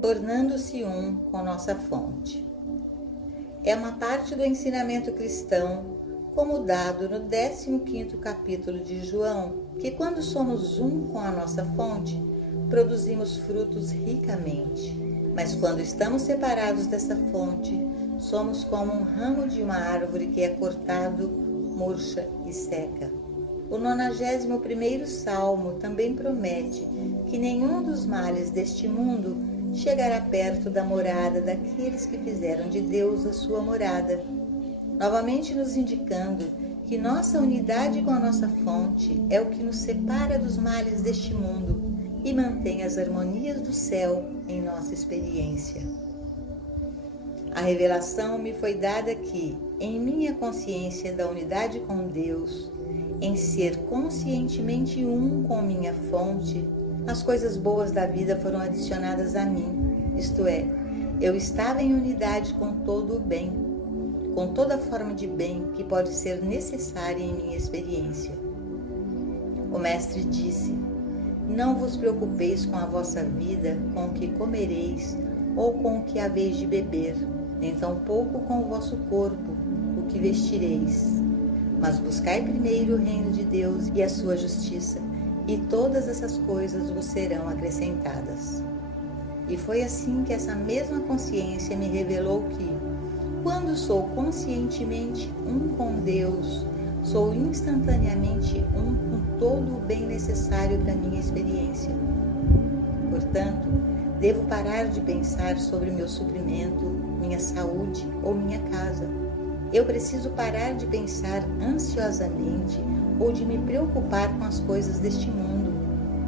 tornando-se um com nossa fonte. É uma parte do ensinamento cristão, como dado no 15º capítulo de João, que quando somos um com a nossa fonte, produzimos frutos ricamente. Mas quando estamos separados dessa fonte, somos como um ramo de uma árvore que é cortado, murcha e seca. O 91º Salmo também promete que nenhum dos males deste mundo chegará perto da morada daqueles que fizeram de Deus a sua morada, novamente nos indicando que nossa unidade com a nossa fonte é o que nos separa dos males deste mundo e mantém as harmonias do céu em nossa experiência. A revelação me foi dada que, em minha consciência da unidade com Deus, em ser conscientemente um com minha fonte, as coisas boas da vida foram adicionadas a mim, isto é, eu estava em unidade com todo o bem, com toda forma de bem que pode ser necessária em minha experiência. O Mestre disse: não vos preocupeis com a vossa vida, com o que comereis ou com o que haveis de beber, nem tampouco com o vosso corpo, o que vestireis. Mas buscai primeiro o reino de Deus e a sua justiça, e todas essas coisas vos serão acrescentadas. E foi assim que essa mesma consciência me revelou que, quando sou conscientemente um com Deus, sou instantaneamente um com todo o bem necessário para minha experiência. Portanto, devo parar de pensar sobre meu suprimento, minha saúde ou minha casa. Eu preciso parar de pensar ansiosamente ou de me preocupar com as coisas deste mundo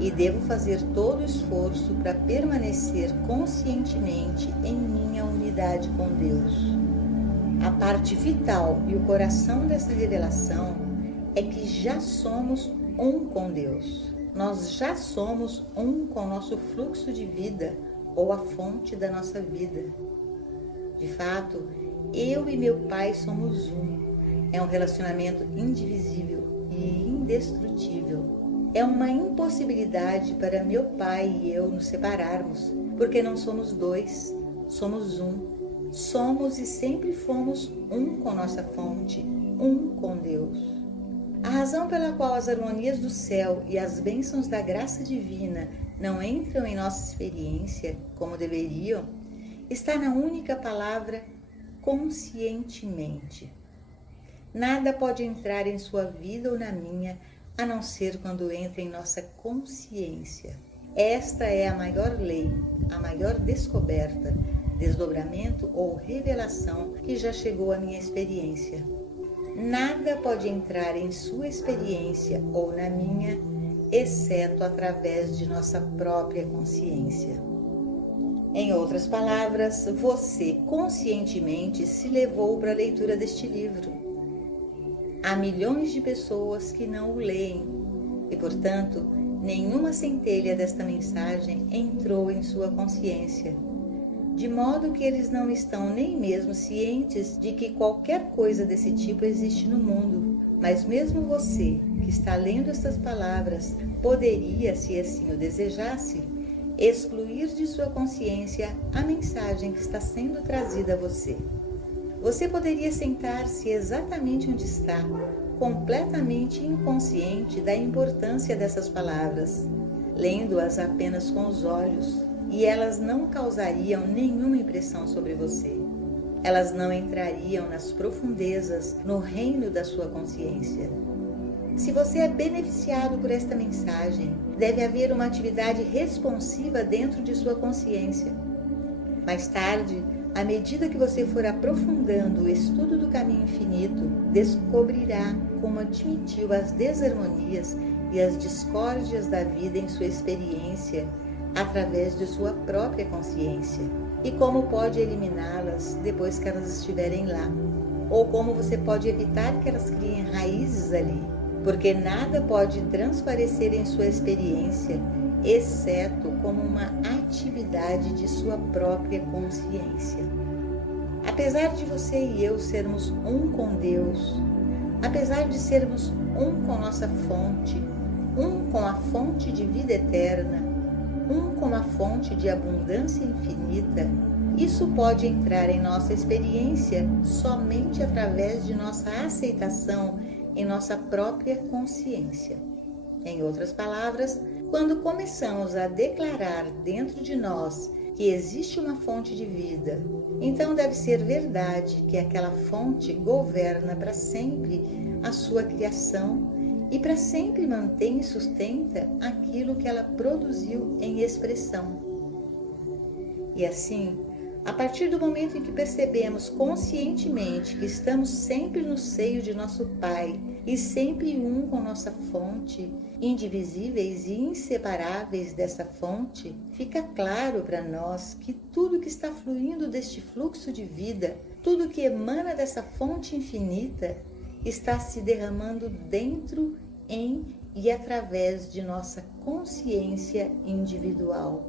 e devo fazer todo o esforço para permanecer conscientemente em minha unidade com Deus. A parte vital e o coração dessa revelação é que já somos um com Deus. Nós já somos um com o nosso fluxo de vida ou a fonte da nossa vida. De fato, eu e meu Pai somos um. É um relacionamento indivisível e indestrutível. É uma impossibilidade para meu Pai e eu nos separarmos, porque não somos dois, somos um. Somos e sempre fomos um com nossa fonte, um com Deus. A razão pela qual as harmonias do céu e as bênçãos da graça divina não entram em nossa experiência como deveriam, está na única palavra conscientemente. Nada pode entrar em sua vida ou na minha, a não ser quando entra em nossa consciência. Esta é a maior lei, a maior descoberta, desdobramento ou revelação que já chegou à minha experiência. Nada pode entrar em sua experiência ou na minha, exceto através de nossa própria consciência. Em outras palavras, você conscientemente se levou para a leitura deste livro. Há milhões de pessoas que não o leem e, portanto, nenhuma centelha desta mensagem entrou em sua consciência, de modo que eles não estão nem mesmo cientes de que qualquer coisa desse tipo existe no mundo. Mas mesmo você, que está lendo estas palavras, poderia, se assim o desejasse, excluir de sua consciência a mensagem que está sendo trazida a você. Você poderia sentar-se exatamente onde está, completamente inconsciente da importância dessas palavras, lendo-as apenas com os olhos, e elas não causariam nenhuma impressão sobre você. Elas não entrariam nas profundezas, no reino da sua consciência. Se você é beneficiado por esta mensagem, deve haver uma atividade responsiva dentro de sua consciência. Mais tarde, à medida que você for aprofundando o estudo do caminho infinito, descobrirá como admitiu as desarmonias e as discórdias da vida em sua experiência através de sua própria consciência e como pode eliminá-las depois que elas estiverem lá, ou como você pode evitar que elas criem raízes ali, porque nada pode transparecer em sua experiência exceto como uma atividade de sua própria consciência. Apesar de você e eu sermos um com Deus, apesar de sermos um com nossa fonte, um com a fonte de vida eterna, um com a fonte de abundância infinita, isso pode entrar em nossa experiência somente através de nossa aceitação em nossa própria consciência. Em outras palavras, quando começamos a declarar dentro de nós que existe uma fonte de vida, então deve ser verdade que aquela fonte governa para sempre a sua criação e para sempre mantém e sustenta aquilo que ela produziu em expressão. E assim, a partir do momento em que percebemos conscientemente que estamos sempre no seio de nosso Pai e sempre um com nossa fonte, indivisíveis e inseparáveis dessa fonte, fica claro para nós que tudo que está fluindo deste fluxo de vida, tudo que emana dessa fonte infinita, está se derramando dentro, em e através de nossa consciência individual.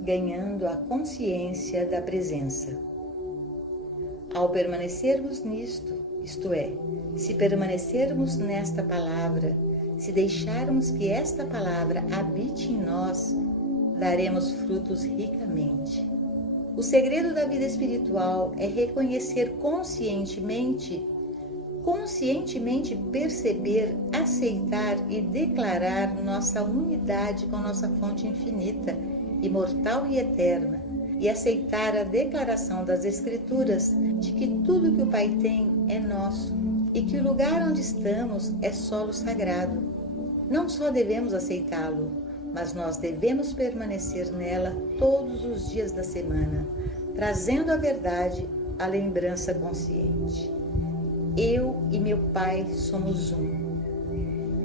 Ganhando a consciência da presença. Ao permanecermos nisto, isto é, se permanecermos nesta palavra, se deixarmos que esta palavra habite em nós, daremos frutos ricamente. O segredo da vida espiritual é reconhecer conscientemente perceber, aceitar e declarar nossa unidade com nossa fonte infinita, imortal e eterna, e aceitar a declaração das Escrituras de que tudo que o Pai tem é nosso e que o lugar onde estamos é solo sagrado. Não só devemos aceitá-lo, mas nós devemos permanecer nela todos os dias da semana, trazendo a verdade à lembrança consciente. Eu e meu Pai somos um.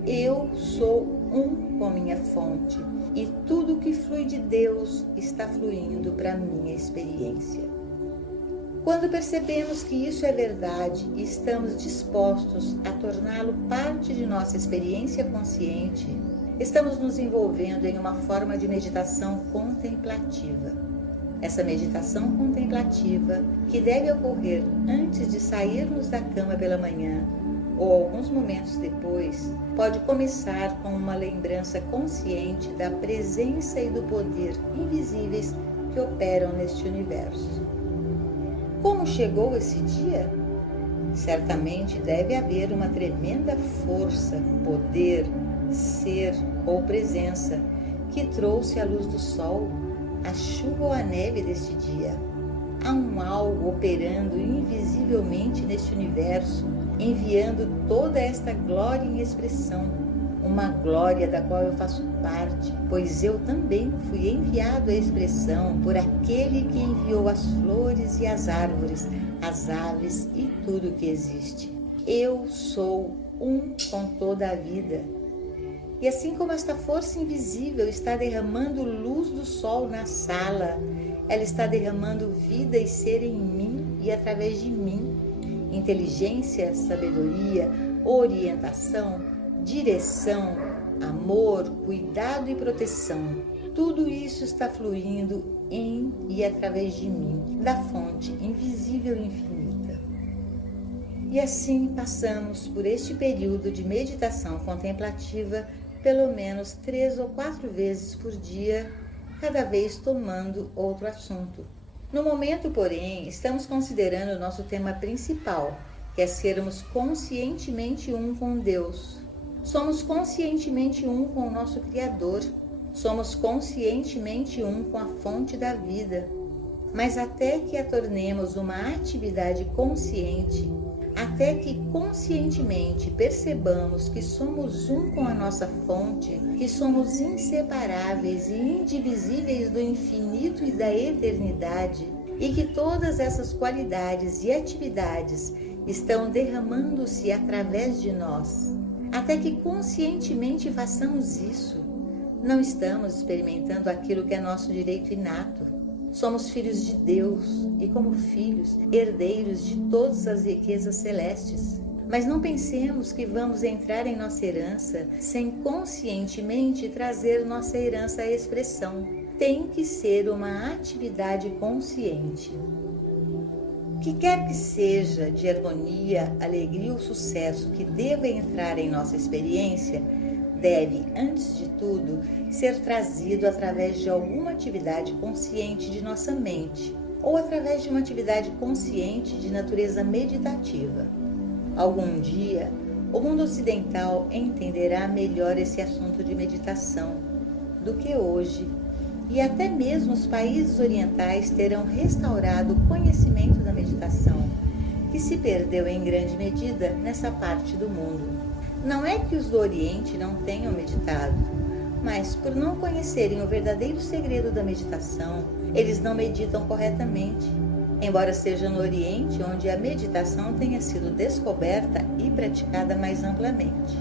Eu sou um com minha fonte e tudo que flui de Deus está fluindo para a minha experiência. Quando percebemos que isso é verdade e estamos dispostos a torná-lo parte de nossa experiência consciente, estamos nos envolvendo em uma forma de meditação contemplativa. Essa meditação contemplativa, que deve ocorrer antes de sairmos da cama pela manhã ou alguns momentos depois, pode começar com uma lembrança consciente da presença e do poder invisíveis que operam neste universo. Como chegou esse dia? Certamente deve haver uma tremenda força, poder, ser ou presença que trouxe a luz do sol, a chuva ou a neve deste dia. Há um algo operando invisivelmente neste universo, enviando toda esta glória em expressão, uma glória da qual eu faço parte, pois eu também fui enviado à expressão por aquele que enviou as flores e as árvores, as aves e tudo que existe. Eu sou um com toda a vida. E assim como esta força invisível está derramando luz do sol na sala, ela está derramando vida e ser em mim e através de mim. Inteligência, sabedoria, orientação, direção, amor, cuidado e proteção. Tudo isso está fluindo em e através de mim, da fonte invisível e infinita. E assim passamos por este período de meditação contemplativa pelo menos 3 ou 4 vezes por dia, cada vez tomando outro assunto. No momento, porém, estamos considerando o nosso tema principal, que é sermos conscientemente um com Deus. Somos conscientemente um com o nosso Criador. Somos conscientemente um com a fonte da vida. Mas até que a tornemos uma atividade consciente, até que conscientemente percebamos que somos um com a nossa fonte, que somos inseparáveis e indivisíveis do infinito e da eternidade, e que todas essas qualidades e atividades estão derramando-se através de nós, até que conscientemente façamos isso, não estamos experimentando aquilo que é nosso direito inato. Somos filhos de Deus e, como filhos, herdeiros de todas as riquezas celestes. Mas não pensemos que vamos entrar em nossa herança sem conscientemente trazer nossa herança à expressão. Tem que ser uma atividade consciente. O que quer que seja de harmonia, alegria ou sucesso que deva entrar em nossa experiência, deve, antes de tudo, ser trazido através de alguma atividade consciente de nossa mente ou através de uma atividade consciente de natureza meditativa. Algum dia, o mundo ocidental entenderá melhor esse assunto de meditação do que hoje, e até mesmo os países orientais terão restaurado o conhecimento da meditação, que se perdeu em grande medida nessa parte do mundo. Não é que os do Oriente não tenham meditado, mas por não conhecerem o verdadeiro segredo da meditação, eles não meditam corretamente, embora seja no Oriente onde a meditação tenha sido descoberta e praticada mais amplamente.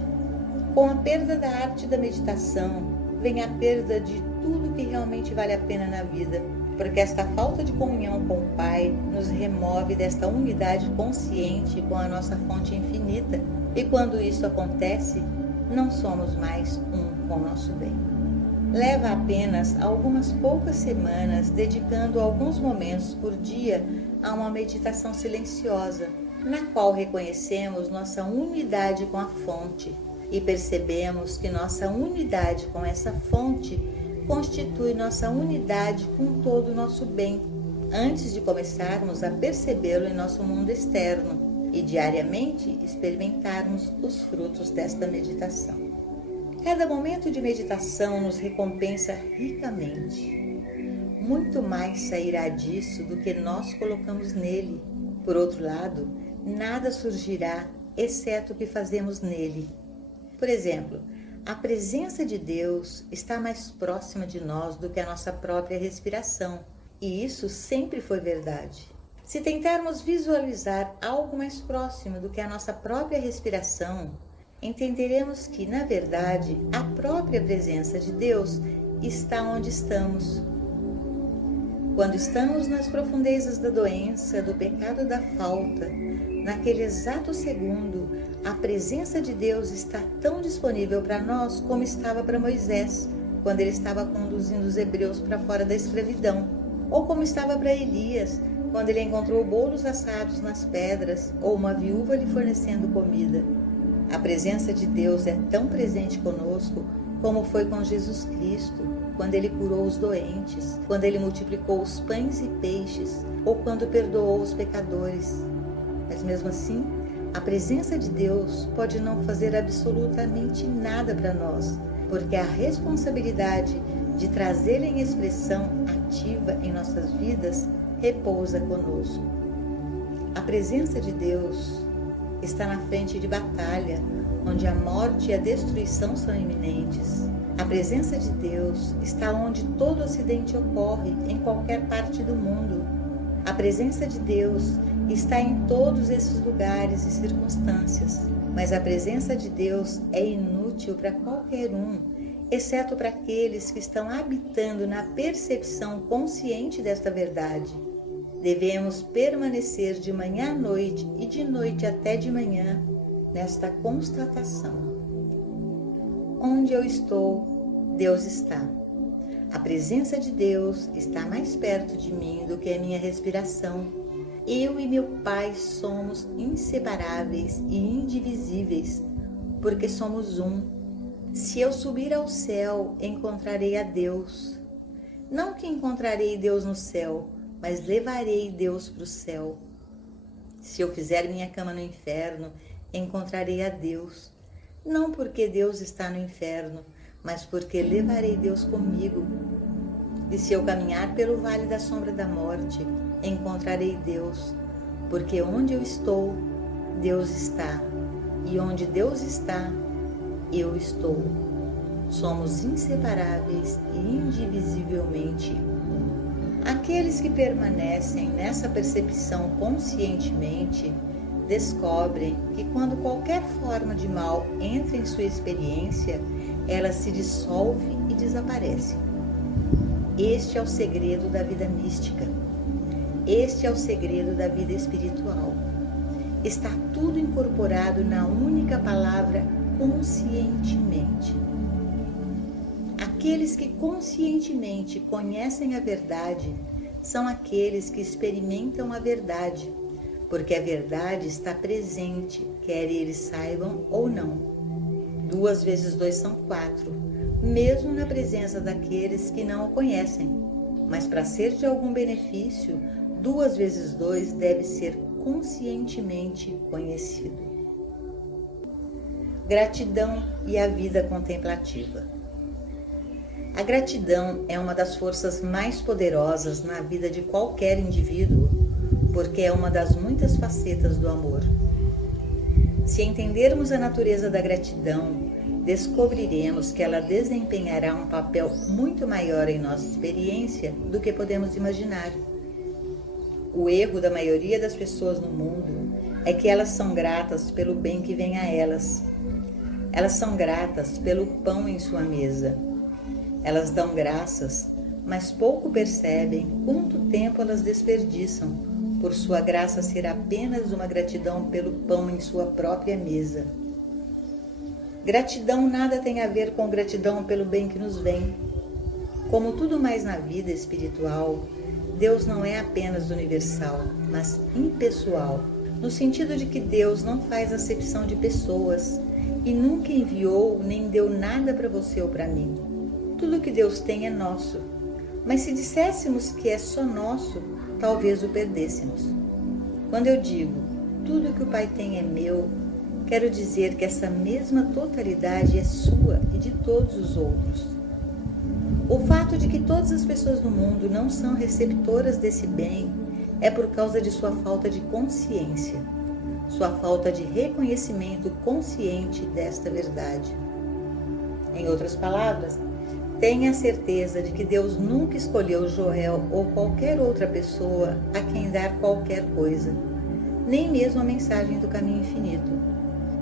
Com a perda da arte da meditação, vem a perda de tudo que realmente vale a pena na vida, porque esta falta de comunhão com o Pai nos remove desta unidade consciente com a nossa fonte infinita, e quando isso acontece, não somos mais um com o nosso bem. Leva apenas algumas poucas semanas dedicando alguns momentos por dia a uma meditação silenciosa, na qual reconhecemos nossa unidade com a fonte e percebemos que nossa unidade com essa fonte constitui nossa unidade com todo o nosso bem, antes de começarmos a percebê-lo em nosso mundo externo e diariamente experimentarmos os frutos desta meditação. Cada momento de meditação nos recompensa ricamente. Muito mais sairá disso do que nós colocamos nele. Por outro lado, nada surgirá exceto o que fazemos nele. Por exemplo, a presença de Deus está mais próxima de nós do que a nossa própria respiração, e isso sempre foi verdade. Se tentarmos visualizar algo mais próximo do que a nossa própria respiração, entenderemos que, na verdade, a própria presença de Deus está onde estamos. Quando estamos nas profundezas da doença, do pecado, da falta, naquele exato segundo, a presença de Deus está tão disponível para nós como estava para Moisés, quando ele estava conduzindo os hebreus para fora da escravidão, ou como estava para Elias, quando ele encontrou bolos assados nas pedras, ou uma viúva lhe fornecendo comida. A presença de Deus é tão presente conosco como foi com Jesus Cristo, quando ele curou os doentes, quando ele multiplicou os pães e peixes, ou quando perdoou os pecadores. Mas mesmo assim, a presença de Deus pode não fazer absolutamente nada para nós, porque a responsabilidade de trazê-lo em expressão ativa em nossas vidas repousa conosco. A presença de Deus está na frente de batalha, onde a morte e a destruição são iminentes. A presença de Deus está onde todo acidente ocorre, em qualquer parte do mundo. A presença de Deus está em todos esses lugares e circunstâncias, mas a presença de Deus é inútil para qualquer um, exceto para aqueles que estão habitando na percepção consciente desta verdade. Devemos permanecer de manhã à noite e de noite até de manhã nesta constatação. Onde eu estou, Deus está. A presença de Deus está mais perto de mim do que a minha respiração. Eu e meu Pai somos inseparáveis e indivisíveis, porque somos um. Se eu subir ao céu, encontrarei a Deus. Não que encontrarei Deus no céu, mas levarei Deus para o céu. Se eu fizer minha cama no inferno, encontrarei a Deus. Não porque Deus está no inferno, mas porque levarei Deus comigo. E se eu caminhar pelo vale da sombra da morte, encontrarei Deus, porque onde eu estou, Deus está, e onde Deus está, eu estou. Somos inseparáveis e indivisivelmente um. Aqueles que permanecem nessa percepção conscientemente descobrem que quando qualquer forma de mal entra em sua experiência, ela se dissolve e desaparece. Este é o segredo da vida mística. Este é o segredo da vida espiritual. está tudo incorporado na única palavra conscientemente. Aqueles que conscientemente conhecem a verdade são aqueles que experimentam a verdade, porque a verdade está presente, quer eles saibam ou não. 2 vezes 2 são 4, mesmo na presença daqueles que não o conhecem. Mas para ser de algum benefício, 2 vezes 2 deve ser conscientemente conhecido. Gratidão e a vida contemplativa. A gratidão é uma das forças mais poderosas na vida de qualquer indivíduo, porque é uma das muitas facetas do amor. Se entendermos a natureza da gratidão, descobriremos que ela desempenhará um papel muito maior em nossa experiência do que podemos imaginar. O erro da maioria das pessoas no mundo é que elas são gratas pelo bem que vem a elas. Elas são gratas pelo pão em sua mesa. Elas dão graças, mas pouco percebem quanto tempo elas desperdiçam por sua graça ser apenas uma gratidão pelo pão em sua própria mesa. Gratidão nada tem a ver com gratidão pelo bem que nos vem. Como tudo mais na vida espiritual, Deus não é apenas universal, mas impessoal, no sentido de que Deus não faz acepção de pessoas e nunca enviou nem deu nada para você ou para mim. Tudo que Deus tem é nosso, mas se disséssemos que é só nosso, talvez o perdêssemos. Quando eu digo, tudo que o Pai tem é meu, quero dizer que essa mesma totalidade é sua e de todos os outros. O fato de que todas as pessoas no mundo não são receptoras desse bem é por causa de sua falta de consciência, sua falta de reconhecimento consciente desta verdade. Em outras palavras, tenha certeza de que Deus nunca escolheu Joel ou qualquer outra pessoa a quem dar qualquer coisa, nem mesmo a mensagem do caminho infinito.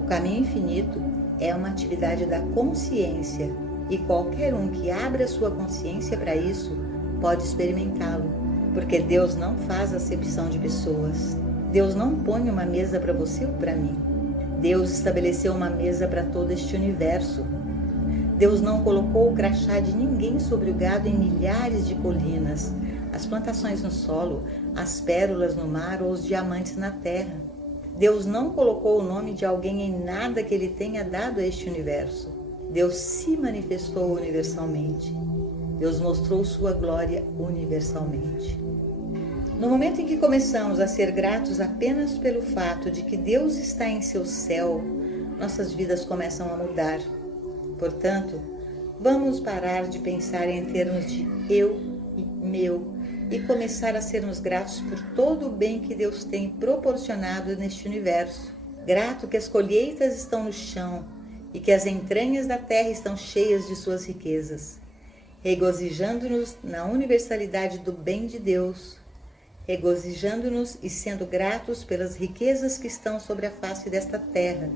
O caminho infinito é uma atividade da consciência e qualquer um que abra sua consciência para isso pode experimentá-lo, porque Deus não faz acepção de pessoas. Deus não põe uma mesa para você ou para mim. Deus estabeleceu uma mesa para todo este universo. Deus não colocou o crachá de ninguém sobre o gado em milhares de colinas, as plantações no solo, as pérolas no mar ou os diamantes na terra. Deus não colocou o nome de alguém em nada que Ele tenha dado a este universo. Deus se manifestou universalmente. Deus mostrou sua glória universalmente. No momento em que começamos a ser gratos apenas pelo fato de que Deus está em seu céu, nossas vidas começam a mudar. Portanto, vamos parar de pensar em termos de eu e meu e começar a sermos gratos por todo o bem que Deus tem proporcionado neste universo. Grato que as colheitas estão no chão e que as entranhas da terra estão cheias de suas riquezas. Regozijando-nos na universalidade do bem de Deus, regozijando-nos e sendo gratos pelas riquezas que estão sobre a face desta terra,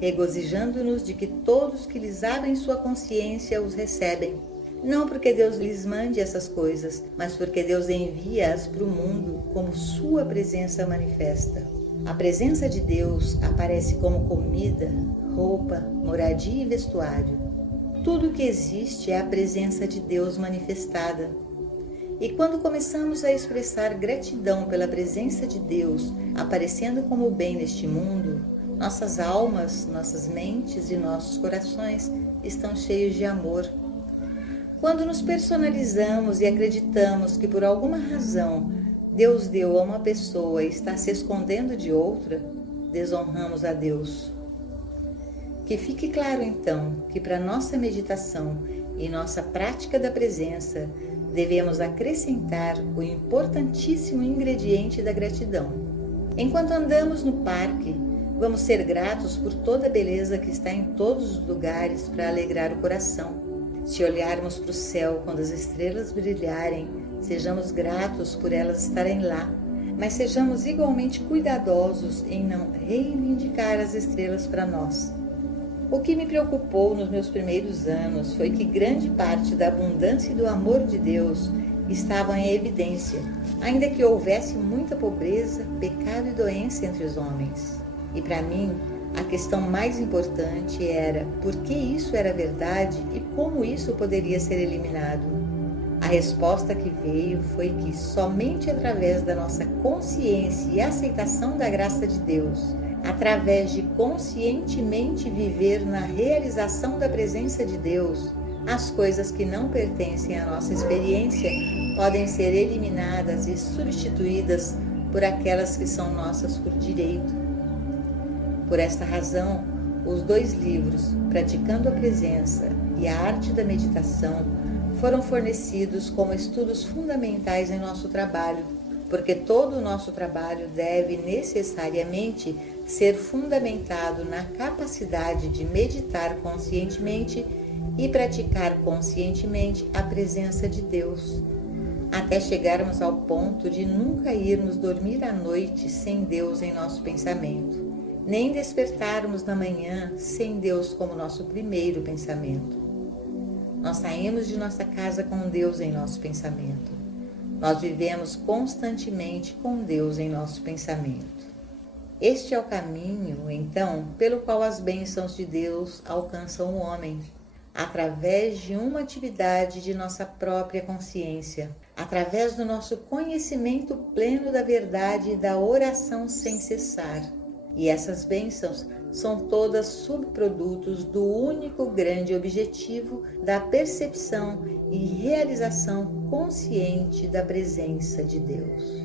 regozijando-nos de que todos que lhes abrem sua consciência os recebem, não porque Deus lhes mande essas coisas, mas porque Deus envia-as para o mundo como sua presença manifesta. A presença de Deus aparece como comida, roupa, moradia e vestuário. Tudo o que existe é a presença de Deus manifestada. E quando começamos a expressar gratidão pela presença de Deus aparecendo como bem neste mundo, nossas almas, nossas mentes e nossos corações estão cheios de amor. Quando nos personalizamos e acreditamos que por alguma razão Deus deu a uma pessoa e está se escondendo de outra, desonramos a Deus. Que fique claro então que para nossa meditação e nossa prática da presença devemos acrescentar o importantíssimo ingrediente da gratidão. Enquanto andamos no parque, vamos ser gratos por toda a beleza que está em todos os lugares para alegrar o coração. Se olharmos para o céu quando as estrelas brilharem, sejamos gratos por elas estarem lá, mas sejamos igualmente cuidadosos em não reivindicar as estrelas para nós. O que me preocupou nos meus primeiros anos foi que grande parte da abundância e do amor de Deus estavam em evidência, ainda que houvesse muita pobreza, pecado e doença entre os homens. E para mim, a questão mais importante era por que isso era verdade e como isso poderia ser eliminado. A resposta que veio foi que somente através da nossa consciência e aceitação da graça de Deus, através de conscientemente viver na realização da presença de Deus, as coisas que não pertencem à nossa experiência podem ser eliminadas e substituídas por aquelas que são nossas por direito. Por esta razão, os 2 livros, Praticando a Presença e A Arte da Meditação, foram fornecidos como estudos fundamentais em nosso trabalho, porque todo o nosso trabalho deve necessariamente ser fundamentado na capacidade de meditar conscientemente e praticar conscientemente a presença de Deus, até chegarmos ao ponto de nunca irmos dormir à noite sem Deus em nosso pensamento, nem despertarmos na manhã sem Deus como nosso primeiro pensamento. Nós saímos de nossa casa com Deus em nosso pensamento. Nós vivemos constantemente com Deus em nosso pensamento. Este é o caminho, então, pelo qual as bênçãos de Deus alcançam o homem, através de uma atividade de nossa própria consciência, através do nosso conhecimento pleno da verdade e da oração sem cessar. E essas bênçãos são todas subprodutos do único grande objetivo da percepção e realização consciente da presença de Deus.